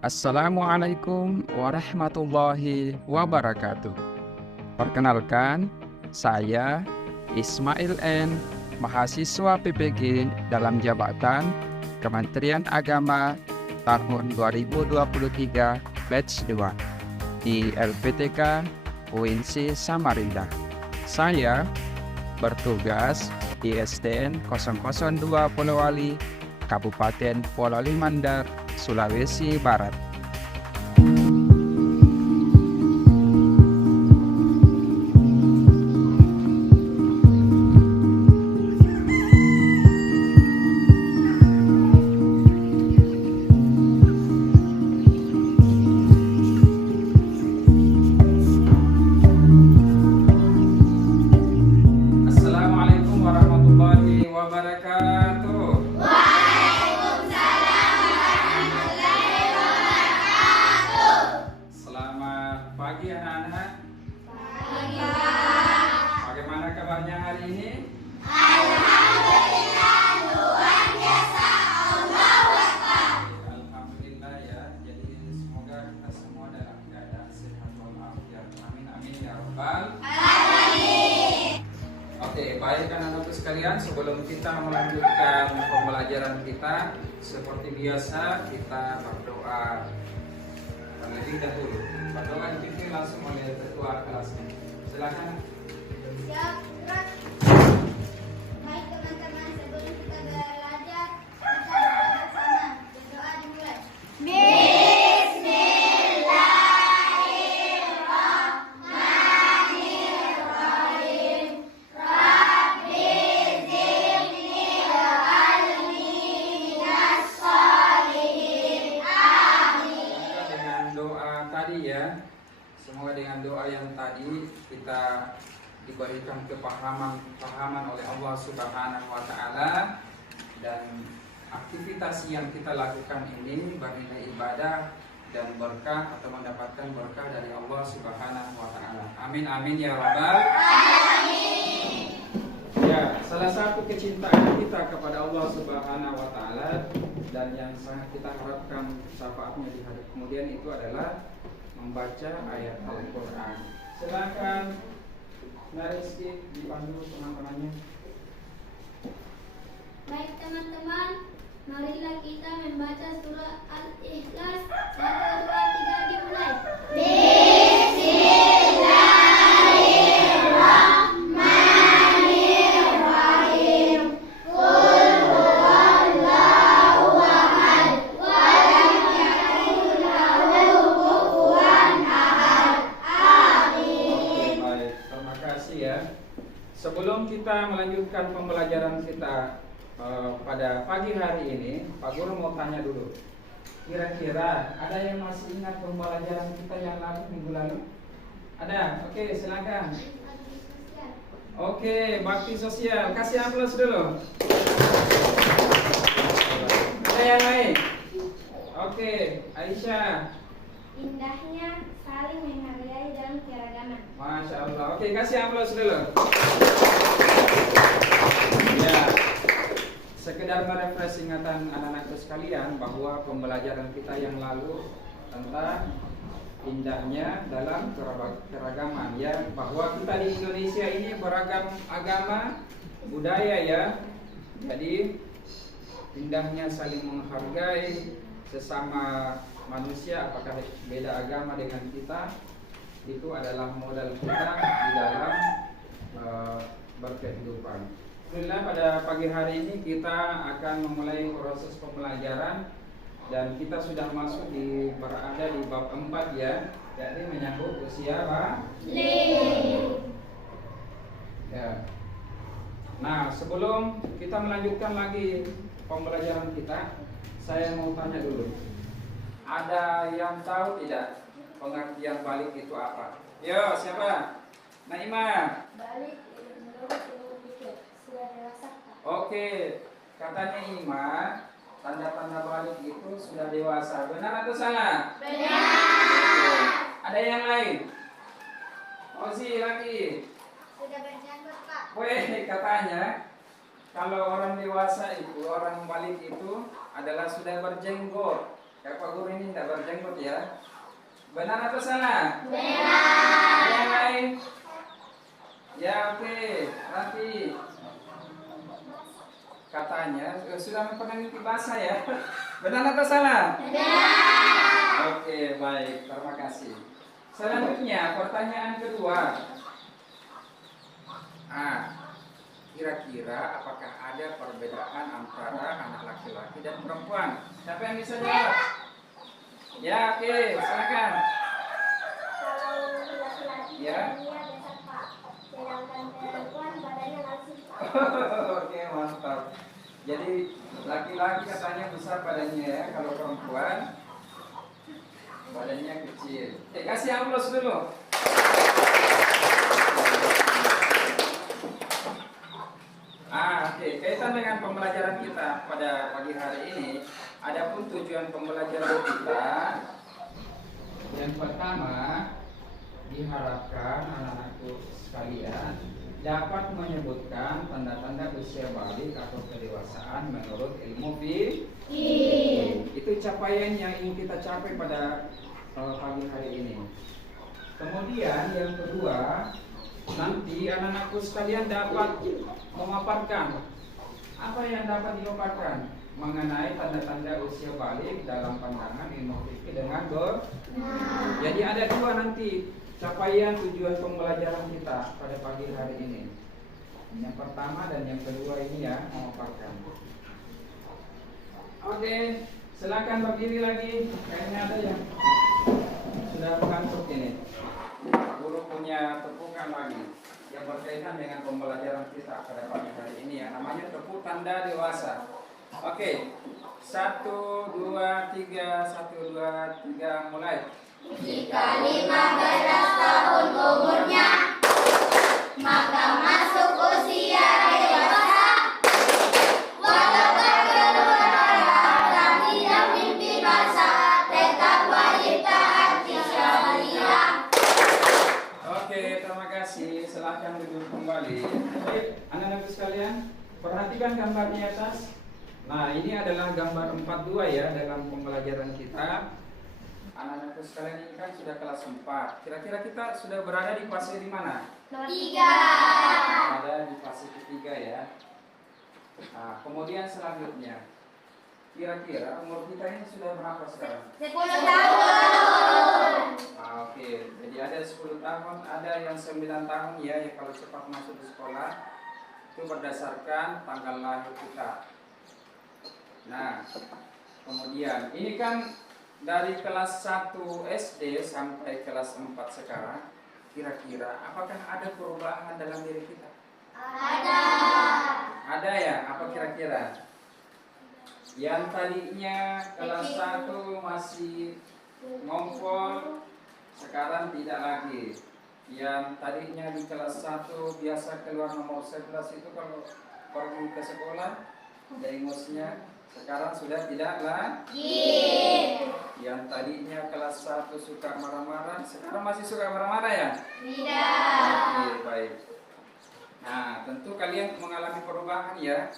Assalamualaikum warahmatullahi wabarakatuh. Perkenalkan, saya Ismail N, mahasiswa PPG dalam jabatan Kementerian Agama tahun 2023 batch 2 di LPTK UINSI Samarinda. Saya bertugas di SDN 002 Polowali, Kabupaten Polewali Mandar, Sulawesi Barat. Assalamualaikum warahmatullahi wabarakatuh. Selamat pagi anak-anak. Bagaimana kabarnya hari ini? Alhamdulillah ya. Jadi semoga kita semua dalam keadaan sehat walafiat. Amin amin ya rabbal. Oke, baik anak-anakku sekalian, sebelum kita melanjutkan pembelajaran kita, seperti biasa kita berdoa terlebih dahulu. Berdoa dipimpin langsung oleh ketua kelasnya. Silakan. Siap, gerak. Baik teman-teman, sebelum kita belajar, kita berdoa bersama. Berdoa dimulai. Bismillahirrahmanirrahim. Rabbi zidni ilmi minas sholihin. Amin. Semoga dengan doa tadi ya, semoga dengan doa yang tadi kita diberikan kepahaman oleh Allah Subhanahu wa taala, dan aktivitas yang kita lakukan ini bernilai ibadah dan berkah atau mendapatkan berkah dari Allah Subhanahu wa taala. Amin amin ya rabbal alamin. Ya, salah satu kecintaan kita kepada Allah Subhanahu wa taala dan yang sangat kita harapkan syafaatnya di hari kemudian itu adalah membaca ayat Al-Qur'an. Silakan Rizky dipandu teman-temannya. Baik teman-teman, marilah kita membaca surah Al-Ikhlas. 1, 2, 3 dimulai. Bismillahirrahmanirrahim. Qul huwallahu ahad, wa lam yakul lahu kufuwan ahad. Amin. Baik, terima kasih ya. Sebelum kita melanjutkan pembelajaran kita pada pagi hari ini, Pak Guru mau tanya dulu. Kira-kira ada yang masih ingat pembelajaran kita yang lalu minggu lalu? Ada? Oke, silakan. Oke, bakti sosial. Kasih aplaus dulu. Ada yang lain? Oke, Aisyah. Indahnya saling menghargai dalam keragaman. Masya Allah. Oke, kasih aplaus dulu. Ya, sekedar merefresh ingatan anak-anakku sekalian bahwa pembelajaran kita yang lalu tentang indahnya dalam keragaman ya, bahwa kita di Indonesia ini beragam agama, budaya ya. Jadi indahnya saling menghargai sesama manusia, apakah beda agama dengan kita, itu adalah modal kita di dalam berkehidupan. Alhamdulillah pada pagi hari ini kita akan memulai proses pembelajaran dan kita sudah masuk berada di bab 4 ya, jadi menyangkut usia baligh. Ya. Nah, sebelum kita melanjutkan lagi pembelajaran kita, saya mau tanya dulu. Ada yang tahu tidak pengertian balik itu apa? Yo, siapa? Naimah. Balik menurut ilmu fikih sudah dewasa. Oke, katanya Ima, tanda-tanda balik itu sudah dewasa. Benar atau salah? Benar. Oke. Ada yang lain? Ozi lagi. Sudah berjanggut, Pak. Weh, katanya kalau orang dewasa itu, orang balik itu adalah sudah berjenggot. Kayak Pak Guru ini tidak berjenggot ya. Benar atau salah? Benar. Ya oke, nanti katanya sudah mempengaruhi bahasa ya. Benar atau salah? Benar. Oke, baik. Terima kasih. Selanjutnya pertanyaan kedua. Kira-kira apakah ada perbedaan antara anak laki-laki dan perempuan? Siapa yang bisa jawab? Ya, oke, silakan. Kalau laki-laki Ya. badannya besar Pak, sedangkan perempuan badannya langsung Pak. Oke, mantap. Jadi laki-laki katanya besar badannya ya, kalau perempuan badannya kecil. Kasih aplaus dulu. Oke. Kaitan dengan pembelajaran kita pada pagi hari ini, adapun tujuan pembelajaran kita yang pertama diharapkan anak-anakku sekalian dapat menyebutkan tanda-tanda usia balik atau kedewasaan menurut ilmu fikih. Itu capaian yang ingin kita capai pada pagi hari ini. Kemudian yang kedua, nanti anak-anakku sekalian dapat memaparkan apa yang dapat dipaparkan mengenai tanda-tanda usia balik dalam pandangan ilmu fikih dengan Jadi ada dua nanti capaian tujuan pembelajaran kita pada pagi hari ini. Yang pertama dan yang kedua ini ya, memaparkan. Oke, silakan berdiri lagi. Kayaknya ada yang sudah mengantuk ini. Guru punya tepukan lagi yang berkaitan dengan pembelajaran kita pada pagi hari ini yang namanya tepuk tanda dewasa. Oke, 1, 2, 3, 1, 2, 3, mulai. Jika 15 tahun umurnya, maka masuk usia dewasa. Walau kedua orang tidak mimpi masa, tetap wajib taat syariah. Oke, terima kasih. Silahkan duduk kembali. Baik, anak-anak sekalian, perhatikan gambar di atas. Nah, ini adalah gambar 42 ya dalam pembelajaran kita. Anak-anak sekalian ini kan sudah kelas 4. Kira-kira kita sudah berada di fase di mana? 3. Ada di fase ketiga ya. Nah, kemudian selanjutnya, kira-kira umur kita ini sudah berapa sekarang? 10 tahun. Oke, jadi ada 10 tahun, ada yang 9 tahun ya, yang kalau cepat masuk di sekolah itu berdasarkan tanggal lahir kita. Nah, kemudian ini kan dari kelas 1 SD sampai kelas 4 sekarang, kira-kira apakah ada perubahan dalam diri kita? Ada. Ada ya? Apa kira-kira? Yang tadinya kelas 1 masih ngompol, sekarang tidak lagi. Yang tadinya di kelas 1 biasa keluar nomor 11 itu kalau pergi ke sekolah, ingusnya sekarang sudah tidak lagi. Yang tadinya kelas 1 suka marah-marah, sekarang masih suka marah-marah ya? Tidak. Oke, baik. Nah, tentu kalian mengalami perubahan ya,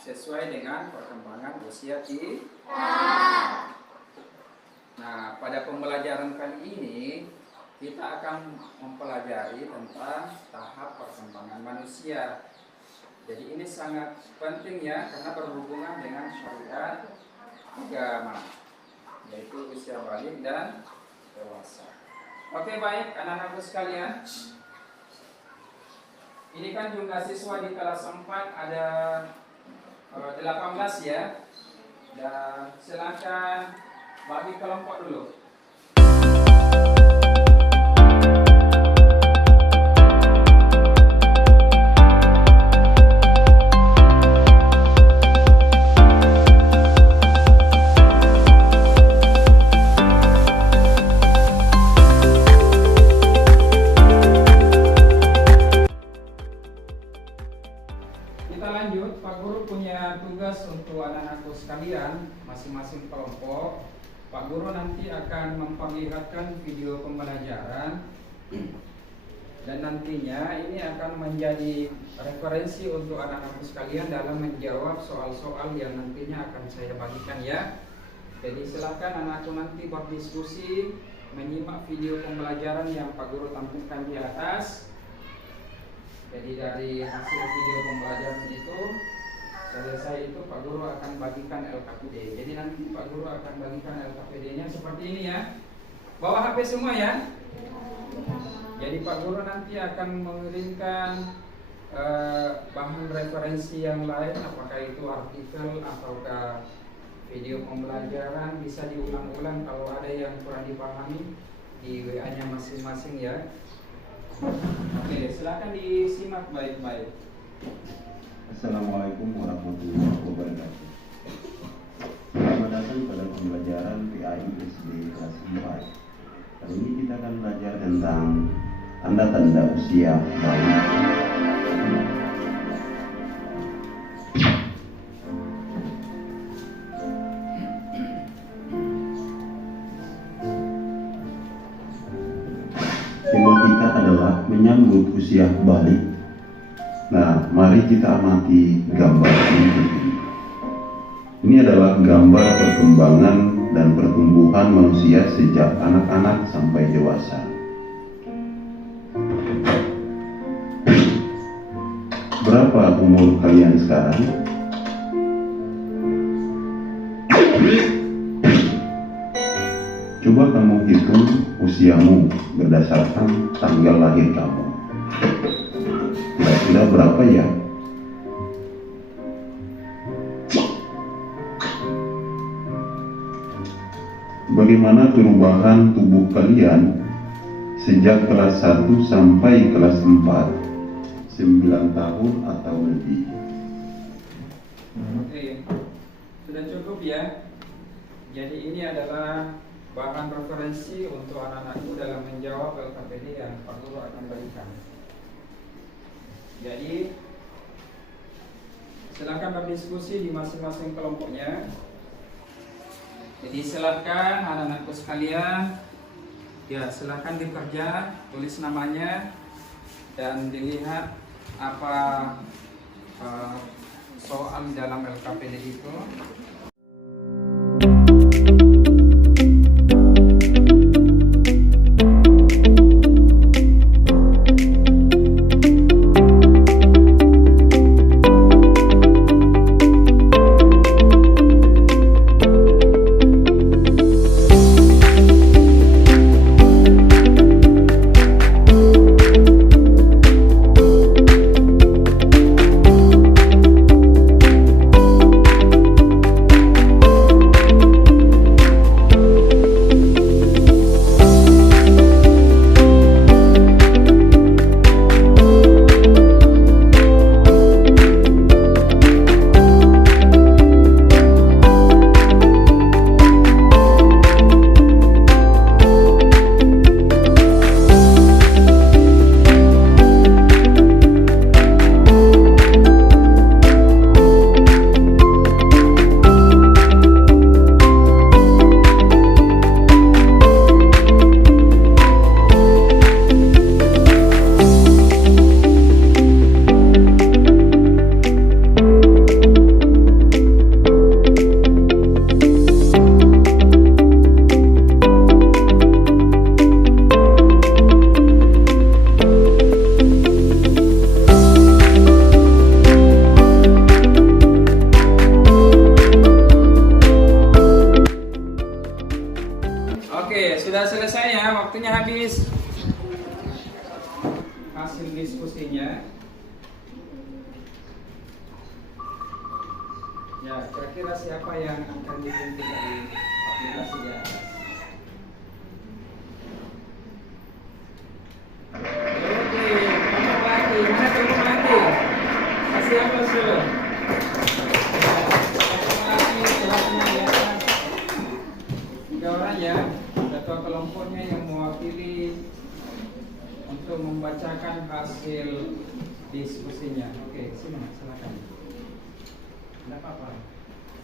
sesuai dengan perkembangan usia kita. Nah, pada pembelajaran kali ini kita akan mempelajari tentang tahap perkembangan manusia. Jadi ini sangat penting ya, karena berhubungan dengan syariat agama, yaitu usia balik dan dewasa. Oke, baik anak-anakku sekalian. Ini kan jumlah siswa di kelas 4 ada 18 ya. Dan silakan bagi kelompok dulu. Kita lanjut, Pak Guru punya tugas untuk anak-anakku sekalian, masing-masing kelompok. Pak Guru nanti akan memperlihatkan video pembelajaran dan nantinya ini akan menjadi referensi untuk anak-anakku sekalian dalam menjawab soal-soal yang nantinya akan saya bagikan ya. Jadi silakan anakku nanti berdiskusi, menyimak video pembelajaran yang Pak Guru tampilkan di atas. Jadi dari hasil video pembelajaran itu, selesai itu Pak Guru akan bagikan LKPD. Jadi nanti Pak Guru akan bagikan LKPD-nya seperti ini ya. Bawa HP semua ya. Jadi Pak Guru nanti akan mengirimkan bahan referensi yang lain, apakah itu artikel ataukah video pembelajaran, bisa diulang-ulang kalau ada yang kurang dipahami di WA-nya masing-masing ya. Oke, silakan disimak baik-baik. Assalamualaikum warahmatullahi wabarakatuh. Selamat datang pada pembelajaran PAI SD kelas 4. Kali ini kita akan belajar tentang tanda-tanda usia bayi. Tema kita adalah menyambut usia balik. Nah, mari kita amati gambar ini. Ini adalah gambar perkembangan dan pertumbuhan manusia sejak anak-anak sampai dewasa. Berapa umur kalian sekarang? Coba kamu hitung usiamu berdasarkan tanggal lahir kamu. Kira-kira berapa ya? Bagaimana perubahan tubuh kalian sejak kelas 1 sampai kelas 4? 9 tahun atau lebih. Oke, sudah cukup ya. Jadi ini adalah bahan referensi untuk anak-anakku dalam menjawab LKPD yang Pak Guru akan berikan. Jadi silakan berdiskusi di masing-masing kelompoknya. Jadi silakan anak-anakku sekalian, ya silakan dikerja, tulis namanya dan dilihat apa soal dalam LKPD itu. Sudah selesai ya, waktunya habis. Hasil diskusinya. Ya, kira-kira siapa yang akan ditunjuk dari aplikasi di atas? Oke, kelompok lagi. Mana kelompok lagi? Kasih aplaus dulu. Kelompok lagi, kelasnya di atas. 3 orang ya. Ketua kelompoknya yang mewakili untuk membacakan hasil diskusinya. Oke, sini silakan. Tidak apa-apa.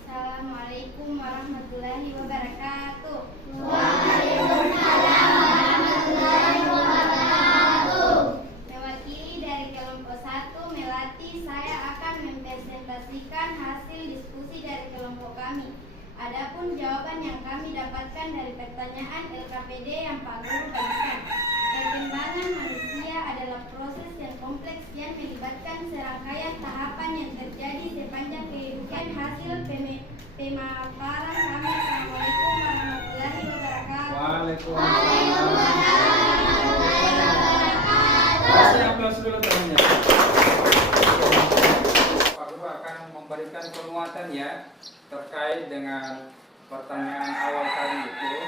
Assalamualaikum warahmatullahi wabarakatuh. Waalaikumsalam warahmatullahi wabarakatuh. Mewakili dari kelompok 1 Melati, saya akan mempresentasikan hasil diskusi dari kelompok kami. Adapun Adapun jawaban yang kami dapatkan dari pertanyaan LKPD yang Pak Guru bagikan. Perkembangan manusia adalah proses yang kompleks yang melibatkan serangkaian tahapan yang terjadi sepanjang kehidupan. Hasil pemaparan kami. Assalamualaikum warahmatullahi wabarakatuh. Waalaikumsalam. Kasih aplaus dulu temannya. Pak Guru akan memberikan penguatan ya terkait dengan pertanyaan awal tadi itu.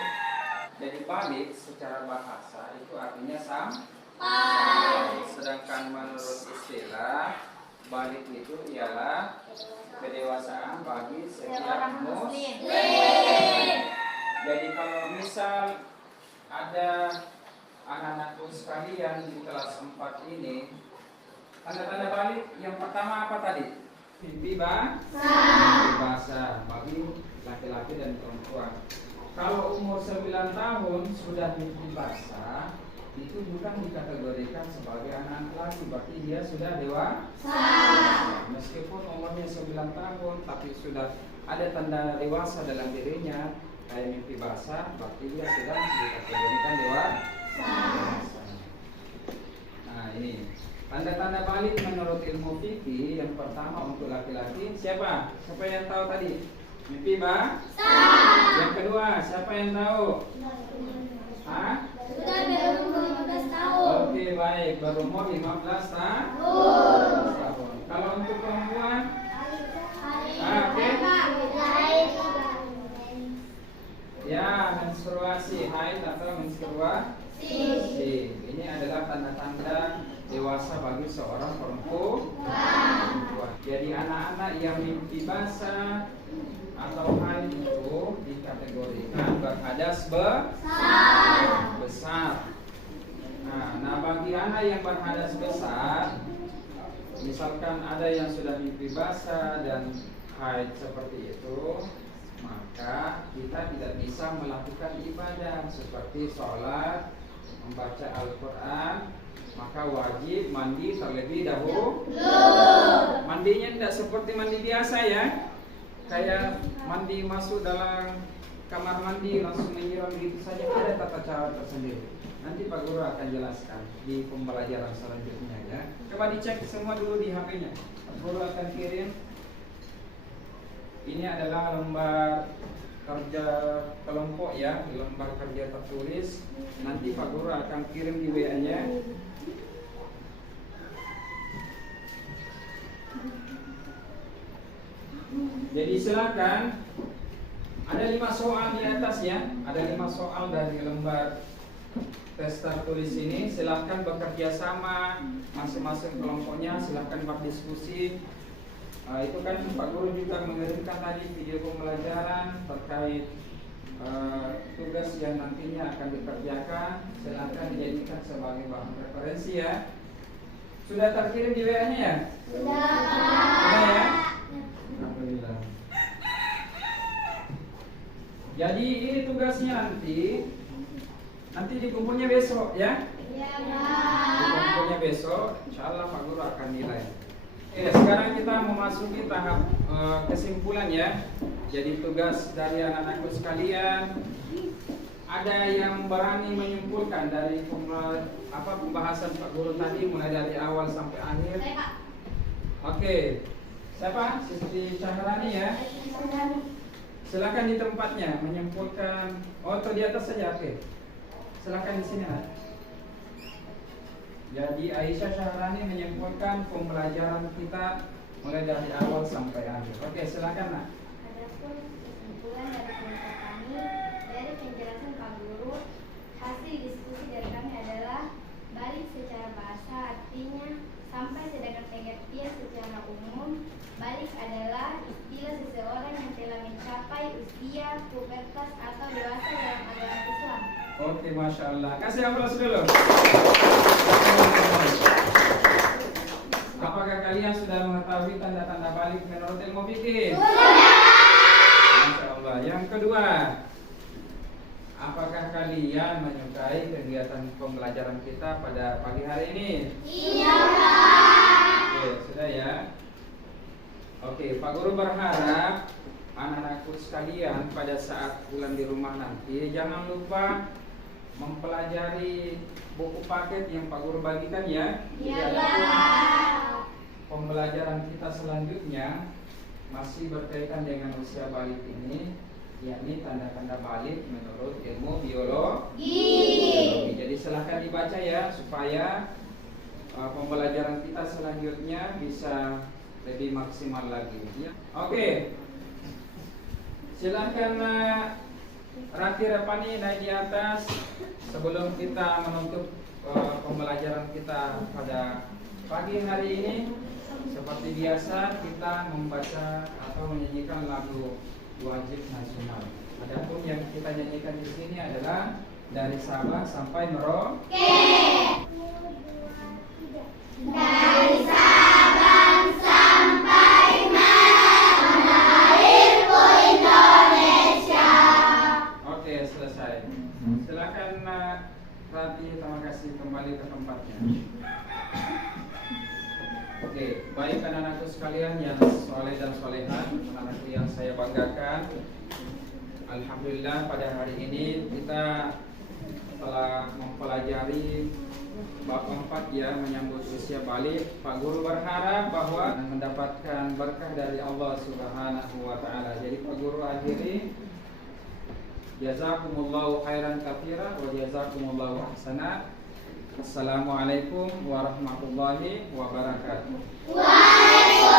Jadi balik secara bahasa itu artinya sampai. Sedangkan menurut istilah balik itu ialah kedewasaan bagi setiap muslim. Jadi kalau misal ada anak-anakku sekalian di kelas 4 ini, tanda-tanda balik yang pertama apa tadi? Mimpi basah bagi laki-laki dan perempuan. Kalau umur 9 tahun sudah mimpi basah, itu bukan dikategorikan sebagai anak laki, berarti dia sudah dewasa. Meskipun umurnya 9 tahun, tapi sudah ada tanda dewasa dalam dirinya, kayak mimpi basah, berarti dia sudah dikategorikan dewasa. Nah ini tanda-tanda balik menurut ilmu fikih. Yang pertama untuk laki-laki siapa? Siapa yang tahu tadi? Mimpi basah. Yang kedua siapa yang tahu? Hah? Sudah berumur 15 tahun. Oke baik, berumur 15 tahun. Kalau untuk perempuan? Oke. Ya, menstruasi, haid atau menstruasi. Ini adalah tanda-tanda dewasa bagi seorang perempuan. Jadi anak-anak yang mimpi basah atau haid itu dikategorikan berhadas besar. Nah, bagi anak yang berhadas besar, misalkan ada yang sudah mimpi basah dan haid seperti itu, maka kita tidak bisa melakukan ibadah seperti sholat, membaca Al-Quran, maka wajib mandi terlebih dahulu. Mandinya tidak seperti mandi biasa ya, kayak mandi masuk dalam kamar mandi langsung menyiram gitu saja, ada tata cara tersendiri. Nanti Pak Guru akan jelaskan di pembelajaran selanjutnya ya. Coba dicek semua dulu di HP-nya. Pak Guru akan kirim. Ini adalah lembar kerja kelompok ya, lembar kerja tertulis. Nanti Pak Guru akan kirim di WA-nya. Jadi silakan, ada 5 soal di atas ya, ada 5 soal dari lembar tes tertulis ini. Silakan bekerja sama masing-masing kelompoknya, silakan berdiskusi. Itu kan Pak Guru juga mengirimkan tadi video pembelajaran terkait tugas yang nantinya akan dikerjakan. Silakan dijadikan sebagai bahan referensi ya. Sudah terkirim di WA-nya ya? Sudah ya? Alhamdulillah. Jadi ini tugasnya nanti dikumpulnya besok ya? Iya, Dikumpulnya besok, insya Allah Pak Guru akan nilai. Sekarang kita memasuki tahap kesimpulan ya. Jadi tugas dari anak-anakku sekalian, ada yang berani menyimpulkan dari pembahasan Pak Guru tadi mulai dari awal sampai akhir? Oke. Siapa? Siti Syahrani ya. Silakan di tempatnya menyimpulkan. Oh, atau di atas saja, oke. Silakan di sini lah. Jadi Aisyah Syahrani menyimpulkan pembelajaran kita mulai dari awal sampai akhir. Oke, silakan nak. Adapun kesimpulan dari kelompok kami dari penjelasan Pak Guru, hasil diskusi dari kami adalah balik secara bahasa artinya sampai, sedangkan pengertian secara umum balik adalah istilah seseorang yang telah mencapai usia pubertas atau dewasa dalam agama Islam. Oke, Masya Allah. Kasih aplaus dulu. Apakah kalian sudah mengetahui tanda-tanda balik menurut ilmu fikih? Masya Allah. Yang kedua, apakah kalian menyukai kegiatan pembelajaran kita pada pagi hari ini? Iya. Oke, sudah ya. Oke, Pak Guru berharap anak-anakku sekalian pada saat pulang di rumah nanti jangan lupa mempelajari buku paket yang Pak Guru bagikan ya. Iya, Pak. Pembelajaran kita selanjutnya masih berkaitan dengan usia balik ini, yakni tanda-tanda balik menurut ilmu biologi. Jadi silahkan dibaca ya supaya pembelajaran kita selanjutnya bisa lebih maksimal lagi ya. Oke. Silahkan Rati Repani naik di atas sebelum kita menutup pembelajaran kita pada pagi hari ini. Seperti biasa kita membaca atau menyanyikan lagu wajib nasional. Adapun yang kita nyanyikan di sini adalah dari Sabang sampai Merauke. Dari Sabang sampai Merauke, airku Indonesia. Oke, selesai. Silakan Rati, terima kasih, kembali ke tempatnya. Oke, baik anak-anakku sekalian yang soleh dan solehan, anak-anakku yang saya banggakan. Alhamdulillah pada hari ini kita telah mempelajari bab 4 ya, menyambut usia balik. Pak Guru berharap bahwa mendapatkan berkah dari Allah Subhanahu wa taala. Jadi Pak Guru akhiri, jazakumullahu khairan katsira wa jazakumullahu ahsana. Assalamualaikum warahmatullahi wabarakatuh. Waalaikumsalam.